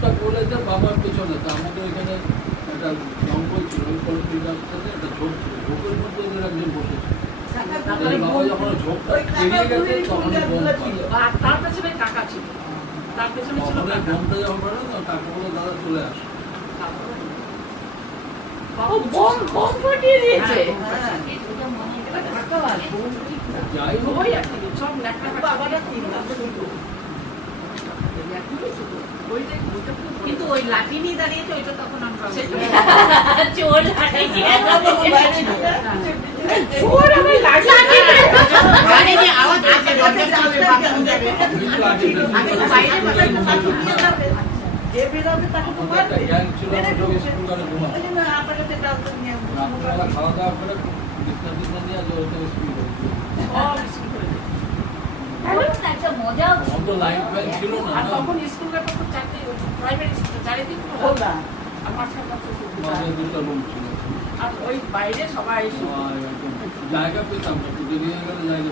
ঝোপটা করেছে বাবার পেছনে, তো আমাদের এখানে একটা জঙ্গল ছিল, ওই পোল্ট্রি গাছটাতে একটা ঝোপ ছিল, ঝোপের মধ্যে ওদের একজন বসেছে। বাবা যখন ঝোপটা পেরিয়ে গেছে তখন তার পেছনে কাকা ছিল, তার পেছনে ছিল বনটা যখন বেরো না কাকা বলে দাদা চলে আসে। যাই হোক কিন্তু ওই লাঠি নিয়ে দাঁড়িয়েছে ওইটা তখন আমরা চোর লাঠি খাওয়া দাওয়া করে বিছনা নিয়ে একটা মজা অত লাইন ফাইন ছিল না। আর তখন স্কুলটা তো চারটে প্রাইভেট স্কুল চারিদিকে আর মাঝখানে দুটো রুম ছিল, আর ওই বাইরে সবাই জায়গা পেতাম না, যদি জায়গা